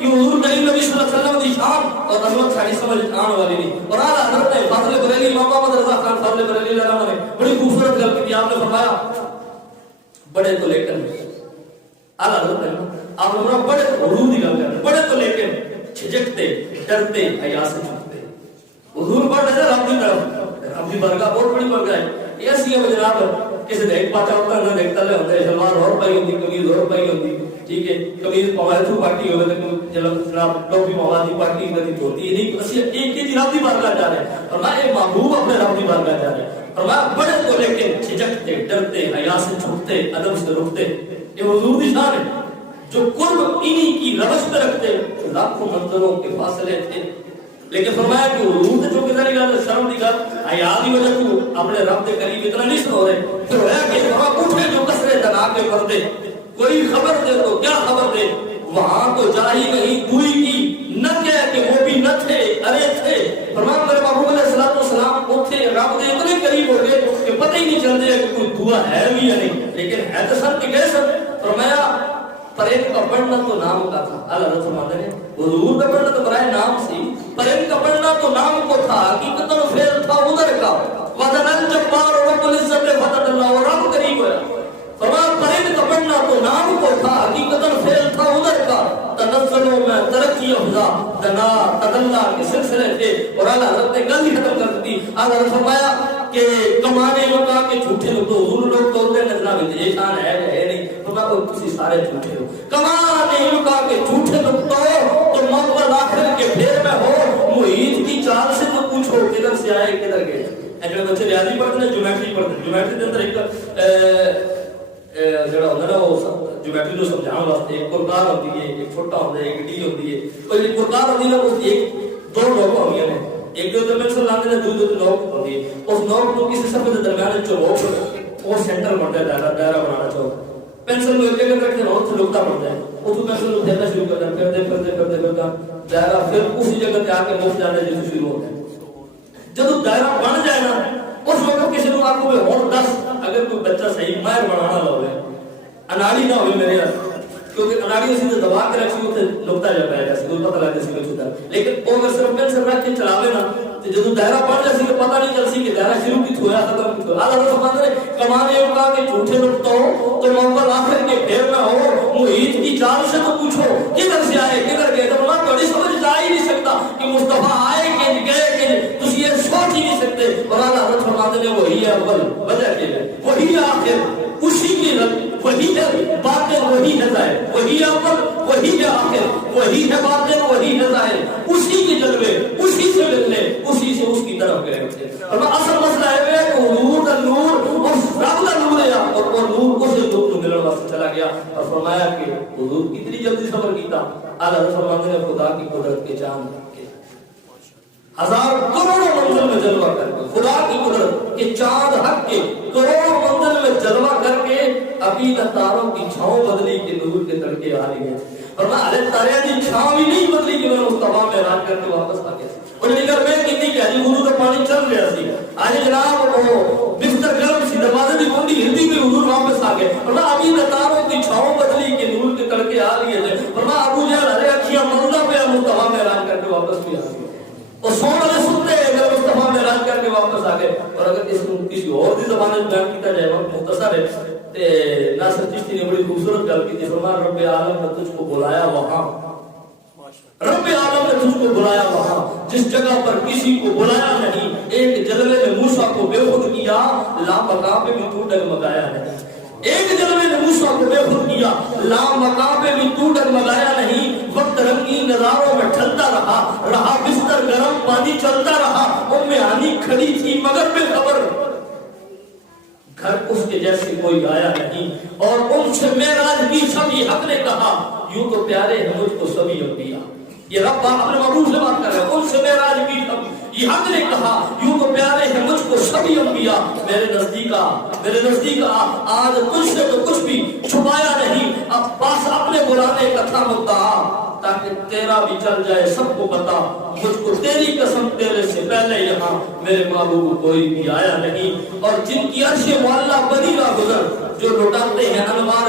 کہ حضور کریم نبی صلی اللہ علیہ وسلم کی شان اور عظمت ساری سمجھ آنے والی نہیں. اور اعلیٰ حضرت نے فاضل بریلوی امام محمد رضا خان فاضل بریلوی علیہ السلام نے بڑی خوبصورت گل کی. آپ نے فرمایا بڑے تو لیکن اعلیٰ حضرت نے آپ نے فرمایا بڑے حضور کی گل کرتے بڑے تو لیکن جھجکتے ڈرتے حیا سے چھپتے. حضور بڑھ رہے تھے رب کی طرف. رب کی برکت بہت بڑی برکت ہے. یہ ایسی ہے جناب کسی دیکھ پاتا ہوتا ہے دیکھتا لے ہوتا ہے شلوار اور پائی ہوتی قمیض اور پائی ہوتی ٹھیک ہے قمیض پوائی تو پارٹی ہوگا جناب ٹوپی پوادی پارٹی کدی ہوتی نہیں اسی ایک ہی رب کی بارگاہ جا رہے ہیں اور میں ایک محبوب اپنے رب کی بارگاہ جا رہے ہیں اور میں بڑے کو لیکن جھجکتے ڈرتے حیا سے چھپتے ادب سے رکتے. یہ حضور کی شان ہے جو قرب انہی کی روش پہ رکھتے لاکھوں منزلوں کے فاصلے تھے. لیکن فرمایا کہ حضور نے جو کدھر گل شرم کی گل حیا کی وجہ تو اپنے رب کے قریب اتنا نہیں سنو رہے پھر ہوا کہ وہاں اٹھے جو کسرے دنا کے پردے کوئی خبر دے تو کیا خبر دے وہاں تو جا ہی نہیں دوئی کی نہ کہہ کہ وہ بھی نہ تھے ارے تھے. فرمایا میرے محبوب علیہ الصلوۃ والسلام اٹھے رب کے اتنے قریب ہو گئے کہ پتہ ہی نہیں چلتے کہ کوئی دعا ہے بھی یا نہیں لیکن ہے تو سب کے گئے سب. فرمایا پر ایک کا پڑھنا تو نام کا تھا. اللہ رسول فرماتے ہیں حضور کا پڑھنا تو برائے نام سی پر ایک کا پڑھنا تو نام کو تھا حقیقت میں فعل تھا ادھر کا وذن الجبار رب العزت فتح اللہ اور رب قریب ہے. فرمایا پر ایک کا پڑھنا تو نام کو تھا حقیقت میں فعل تھا ادھر کا تنزلوں میں ترقی افزا دنا تدلہ کے سلسلے تھے. اور اللہ حضرت نے گل ہی ختم کر دی. اللہ نے فرمایا کہ کمانے لوگا کے جھوٹے لوگ تو حضور لوگ تو ہوتے نظرہ بھی یہ شان ہے نہیں فرمایا وہ کسی سارے جھوٹے ہو کمانے لوگا کے جھوٹے لوگ تو موت آخر کے پھیر میں ہو محیط کی چال سے تو پوچھو کدھر سے آئے کدھر گئے. جو بچے ریاضی پڑھتے ہیں جیومیٹری پڑھتے ہیں جیومیٹری کے اندر ایک جڑا ہوتا ہے نا وہ جیومیٹری کو سمجھانے واسطے ایک قرقار ہوتی ہے ایک چھوٹا ہوتا ہے ایک ڈی ہوتی ہے اور یہ قرقار ہوتی ہے نا اس ایک دو نوک ہوتی ہیں ایک جو پینسل لاتے ہیں دوسری نوک ہوتی ہے اس نوک کو کسی صفحے کے درمیان چوک وہ سینٹر بنتا ہے دائرہ بنانا چاہو پینسل کو ایک جگہ رکھتے ہیں اور سے لکتا بنتا ہے وہ تو پینسل کو پھیرنا شروع کرتا ہے پھرتے دائرہ پھر اسی جگہ پہ آ کے مفت جانے جیسے شروع ہوتا ہے. جب دائرہ بن جائے نا اس وقت کسی نے آپ کو اور 10 اگر کوئی بچہ صحیح ماہر بنانا نہ ہوئے اناڑی نہ ہوئے میرے یار کیونکہ اناڑی اسی سے دبا کے رکھی ہوتے لکتا جاتا ہے جیسے کوئی پتہ لگتا ہے چھوٹا لیکن وہ اگر صرف پینسل رکھ کے چلاوے نا تو جب دائرہ بن جائے کہ پتہ نہیں چل سی کہ دائرہ شروع کی تھویا ختم کی تھویا. اللہ فرماتا ہے کمانے کا کہ جھوٹے لوگ تو محمد آخر کے پھیر نہ ہو محیط کی چال سے تو پوچھو کدھر سے آئے کدھر گئے. تو اللہ بڑی سمجھ جا ہی نہیں سکتا کہ مصطفیٰ آئے کہ گئے کہ تجھے یہ سوچ ہی نہیں سکتے. اور اللہ حضرت فرماتے ہیں وہی ہے اول وجہ کے ہے وہی ہے آخر اسی کی رب وہی ہے باطن وہی ہے ظاہر وہی ہے اول وہی ہے آخر وہی ہے باطن وہی ہے ظاہر اسی کے جلوے اسی سے ملنے اسی سے اس کی طرف گئے تھے. اور اصل مسئلہ ہے کہ حضور کا نور اس رب کا نور ہے اور وہ نور کو سے لوگ ملنے واسطے چلا گیا. اور فرمایا کہ حضور کتنی جلدی صبر کیتا. اللہ فرماتے ہیں خدا کی قدرت کے چاند ہزار کروڑوں منزل میں جلوہ کر کے خدا کی قدرت کے چاند حق کے کروڑوں منزل میں جلوہ کر کے ابھی تاروں کی چھاؤں بدلی کے نور کے تڑکے آ رہی ہیں. اور میں ارے تارے کی چھاؤں بھی نہیں بدلی کہ میں مصطفیٰ میں راج کر کے واپس آ گیا. اور نگر میں کتنی کہ حضور حضور کا پانی چل رہا سی آج جناب وہ بستر گرم سی دروازے کی کھلی ہلدی پہ حضور واپس آ گئے. اور میں ابھی تاروں کی چھاؤں بدلی کے نور کے تڑکے آ رہی ہے. اور میں ابو جہل ارے اکھیاں مندہ پہ مصطفیٰ میں راج کر کے واپس بھی آ گیا. اور سونے والے سنتے ہیں اگر مصطفیٰ میں راج کر کے واپس آ گئے. اور اگر کسی اور دی زبان میں بیان کیتا جائے وقت مختصر ہے تے ناصر چشتی نے بڑی خوبصورت گل کی تھی. فرمایا رب عالم نے تجھ کو بلایا وہاں رب عالم نے تجھ کو بلایا وہاں جس جگہ پر کسی کو بلایا نہیں. ایک جلوے نے موسیٰ کو بے خود کیا لامکاں پہ بھی تو ڈگمگایا نہیں. ایک جلوے نے موسیٰ کو بے خود کیا لامکاں پہ بھی تو ڈگمگایا نہیں. وقت رنگین نظاروں میں ڈھلتا رہا بستر گرم پانی چلتا رہا. ام ہانی کھڑی تھی مگر بے خبر گھر اس کے جیسے کوئی آیا نہیں. اور ان سے معراج کی سبھی حق نے کہا یوں تو پیارے ہیں مجھ کو سبھی انبیاء. یہ رب اپنے محبوب سے بات کر رہے ہیں. ان سے معراج کی سبھی حق نے کہا یوں تو پیارے ہیں مجھ کو سبھی انبیاء. میرے نزدیک آج تجھ سے تو کچھ بھی چھپایا نہیں. اب پاس اپنے بلانے کا تھا مدعا تاکہ تیرا بھی چل جائے سب کو پتا. مجھ کو تیری قسم تیرے سے پہلے یہاں میرے محبوب کوئی بھی آیا نہیں. اور جن کی عرش معلیٰ بنی را گزر جو لٹاتے ہیں انوار